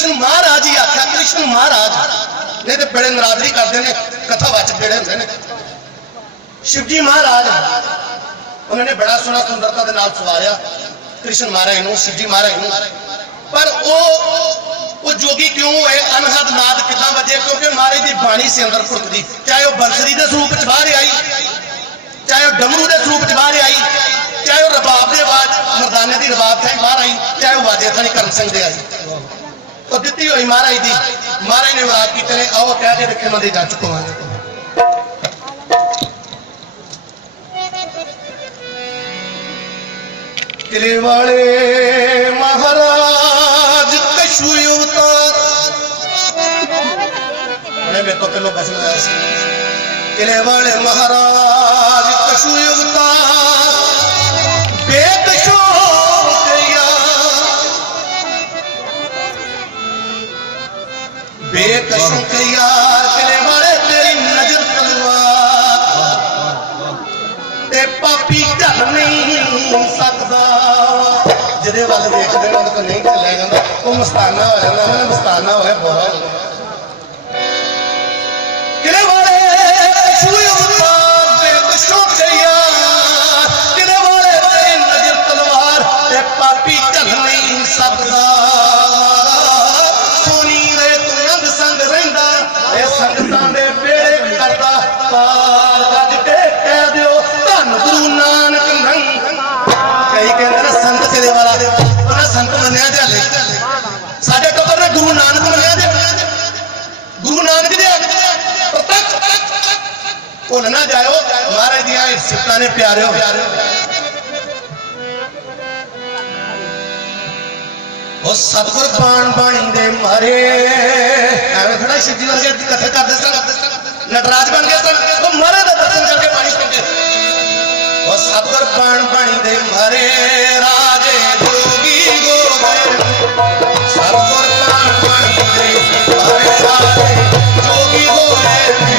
ਕ੍ਰਿਸ਼ਨ ਮਹਾਰਾਜ ਹੀ ਆਖਿਆ, ਕ੍ਰਿਸ਼ਨ ਮਹਾਰਾਜ। ਨਹੀਂ ਤੇ ਬੜੇ ਨਰਾਦਰੀ ਕਰਦੇ ਨੇ, ਕਥਾ ਵਾਚਕ ਜਿਹੜੇ ਹੁੰਦੇ ਨੇ। ਸ਼ਿਵਜੀ ਮਹਾਰਾਜ, ਉਹਨਾਂ ਨੇ ਬੜਾ ਸੋਹਣਾ ਸੁੰਦਰਤਾ ਦੇ ਨਾਲ ਸਵਾਰਿਆ। ਕ੍ਰਿਸ਼ਨ ਮਹਾਰਾਜ ਨੂੰ, ਸ਼ਿਵਜੀ ਮਹਾਰਾਜ ਨੂੰ। ਪਰ ਉਹ ਉਹ ਜੋਗੀ ਕਿਉਂ ਹੋਏ? ਅਨਹਦ ਨਾਦ ਕਿਦਾਂ ਵੱਜੇ? ਕਿਉਂਕਿ ਮਹਾਰਾਜ ਦੀ ਬਾਣੀ ਸੀ ਅੰਦਰ ਭੁੜਕਦੀ ਚਾਹੇ ਉਹ ਬੰਸਰੀ ਦੇ ਸਰੂਪ ਚ ਬਾਹਰ ਆਈ, ਚਾਹੇ ਉਹ ਡਮਰੂ ਦੇ ਸਰੂਪ ਚ ਬਾਹਰ ਆਈ, ਚਾਹੇ ਉਹ ਰਬਾਬ ਦੇ ਆਵਾਜ਼, ਮਰਦਾਨੇ ਦੀ ਰਬਾਬ ਤੇ ਬਾਹਰ ਆਈ, ਚਾਹੇ ਉਹ ਵਾਜੇ ਥਾਣੀ ਕਰਮ ਸਿੰਘ ਦੇ ਆਈ। ਦਿੱਤੀ ਹੋਈ ਮਹਾਰਾਜ ਦੀ ਮਹਾਰਾਜ ਨੇ ਵਾਰ ਕੀਤੇ ਨੇ ਆਓ ਕਹਿ ਕੇ ਰੱਖੇ ਮੰਦੇ ਜਾ ਚੁੱਕਾਂਗੇ ਕਿਲੇ ਵਾਲੇ ਮਹਾਰਾਜ ਕਸ਼ੂ ਉਤਾਰ ਉਹਨੇ ਮੇਰੇ ਤੋਂ ਪਹਿਲਾਂ ਬਚਨ ਆਇਆ ਸੀ ਕਿਲੇ ਵਾਲੇ ਮਹਾਰਾਜ ਕਸ਼ੂ ਉਤਾਰ ਬੇਕਸ਼ੋ ਯਾਰ ਕਿਲੇ ਵਾਲੇ ਤੇਰੀ ਨਜ਼ਰ ਤਲਵਾਰ। ਤੇ ਪਾਪੀ ਢਲ ਨਹੀਂ ਸਕਦਾ। ਜਿਹਦੇ ਵੱਲ ਵੇਖਦੇ ਨੇ ਉਹਨੂੰ ਨਹੀਂ ਢੱਲਿਆ ਜਾਂਦਾ। ਉਹ ਮਸਤਾਨਾ ਹੋ ਜਾਂਦਾ, ਉਹਨੇ ਮਸਤਾਨਾ ਹੋਇਆ ਬਹੁਤ ਕਿਲੇ ਵਾਲੇ ਛੂਏ ਉਤਾਰ ਤੇ ਕਸ਼ੋ ਗਿਆ ਵਾਲੇ ਤੇਰੀ ਨਜ਼ਰ ਤਲਵਾਰ, ਤੇ ਪਾਪੀ ਢਲ ਨਹੀਂ ਸਕਦਾ। ਇਹ ਸੰਗਤਾਂ ਦੇ ਬੇੜੇ ਕਰਦਾ ਪਾਰ ਗੱਜ ਕੇ ਕਹਿ ਦਿਓ ਧੰਨ ਗੁਰੂ ਨਾਨਕ ਨੰਗ ਕਈ ਕਹਿੰਦੇ ਨੇ ਸੰਤ ਕਿਲੇ ਵਾਲਾ ਉਹਨਾਂ ਸੰਤ ਮੰਨਿਆ ਜਾਲੇ ਸਾਡੇ ਟੱਬਰ ਨੇ ਗੁਰੂ ਨਾਨਕ ਮੰਨਿਆ ਜੇ ਗੁਰੂ ਨਾਨਕ ਦੇ ਪ੍ਰਤੱਖ ਭੁੱਲ ਨਾ ਜਾਇਓ ਮਹਾਰਾਜ ਦੀਆਂ ਇਹ ਸਿਫਤਾਂ ਨੇ ਪਿਆਰਿਓ ਉਹ ਸਤਿਗੁਰ ਬਾਣ ਬਾਣੀ ਦੇ ਮਾਰੇ ਐਵੇਂ ਖੜਾ ਸ਼ਿਵਜੀ ਵਰਗੇ ਦੀ ਕਥਾ ਕਰਦੇ ਸਨ ਨਟਰਾਜ ਬਣ ਗਏ ਸਨ ਉਹ ਮਹਾਰਾਜ ਦਾ ਦਰਸ਼ਨ ਕਰਕੇ ਬਾਣੀ ਸੁਣਦੇ ਉਹ ਸਤਿਗੁਰ ਬਾਣ ਬਾਣੀ ਦੇ ਮਾਰੇ ਰਾਜੇ ਜੋਗੀ ਗੋਬਿੰਦ ਸਤਿਗੁਰ ਬਾਣ ਬਾਣੀ ਦੇ ਮਾਰੇ ਰਾਜੇ ਜੋਗੀ ਗੋਬਿੰਦ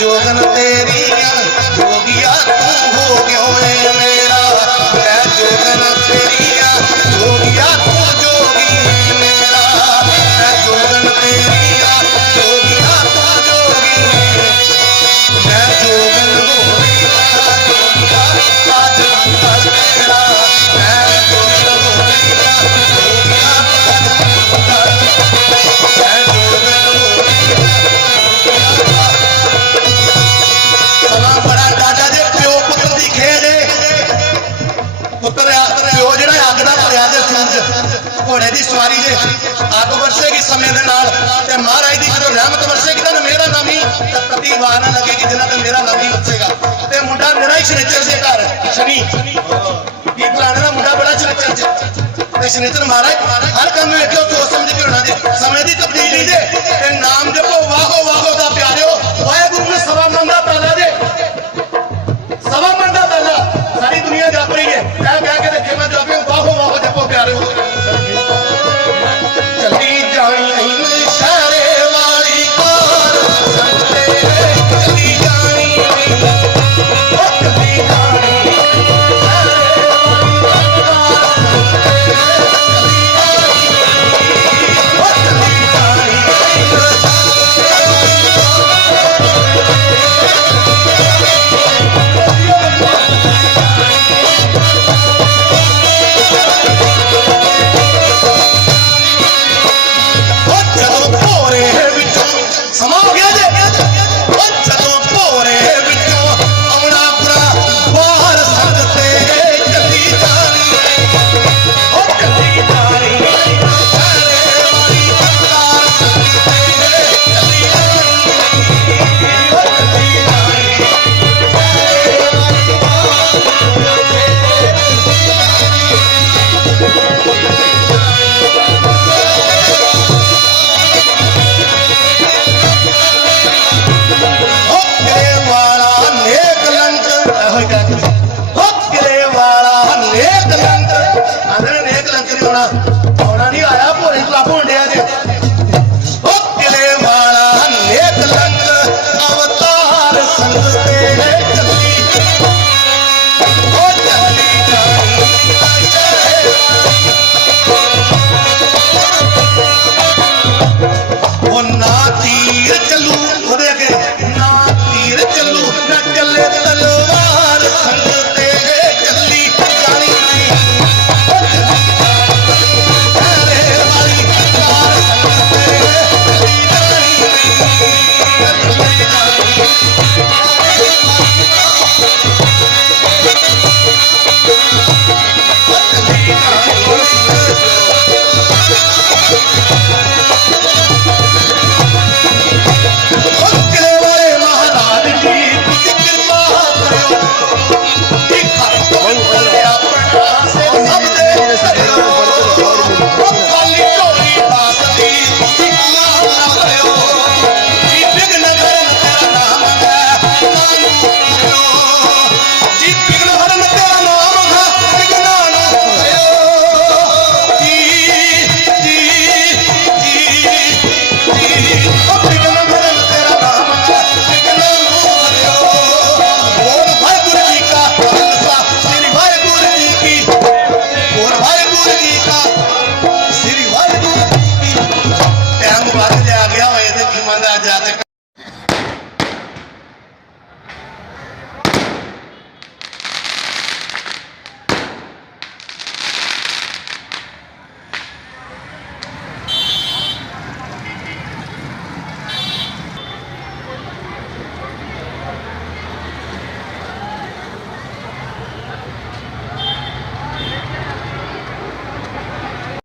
ಜೋಗನತೇರಿ ਹੋਣਾ ਬੜਾ ਦਾਦਾ ਦੇ ਪਿਓ ਪੁੱਤਰ ਦੀ ਖੇਡ ਏ ਪੁੱਤਰ ਪਿਓ ਜਿਹੜਾ ਅੱਗ ਦਾ ਭਰਿਆ ਦੇ ਸੰਜ ਘੋੜੇ ਦੀ ਸਵਾਰੀ ਦੇ ਅੱਗ ਵਰਸੇਗੀ ਸਮੇਂ ਦੇ ਨਾਲ ਤੇ ਮਹਾਰਾਜ ਦੀ ਜਦੋਂ ਰਹਿਮਤ ਵਰਸੇਗੀ ਤਾਂ ਮੇਰਾ ਨਾਮ ਹੀ ਤਤੀ ਵਾਰ ਨਾ ਲੱਗੇਗੀ ਜਿੰਨਾ ਤੇ ਮੇਰਾ ਨਾਮ ਹੀ ਉੱਚੇਗਾ ਤੇ ਮੁੰਡਾ ਮੇਰਾ ਹੀ ਸ਼ਨੀਚਰ ਦੇ ਘਰ ਸ਼ਨੀ ਕੀ ਪਲਾਣ ਦਾ ਮੁੰਡਾ ਬੜਾ ਸ਼ਨੀਚਰ ਚ ਤੇ ਸ਼ਨੀਚਰ ਮਹਾਰਾਜ ਹਰ ਕੰਮ ਵੇਖੋ ਸੋਚ ਸਮਝ ਕੇ ਹੋਣਾ ਦੇ ਸਮੇਂ ਦੀ সমাজ ਕੇ ਹੋਕੇ ਵਾਲਾ ਨੇਕ ਲੰਕ ਆਂਦੇ ਨੇਕ ਲੰਕ ਨਹੀਂ ਹੋਣਾ।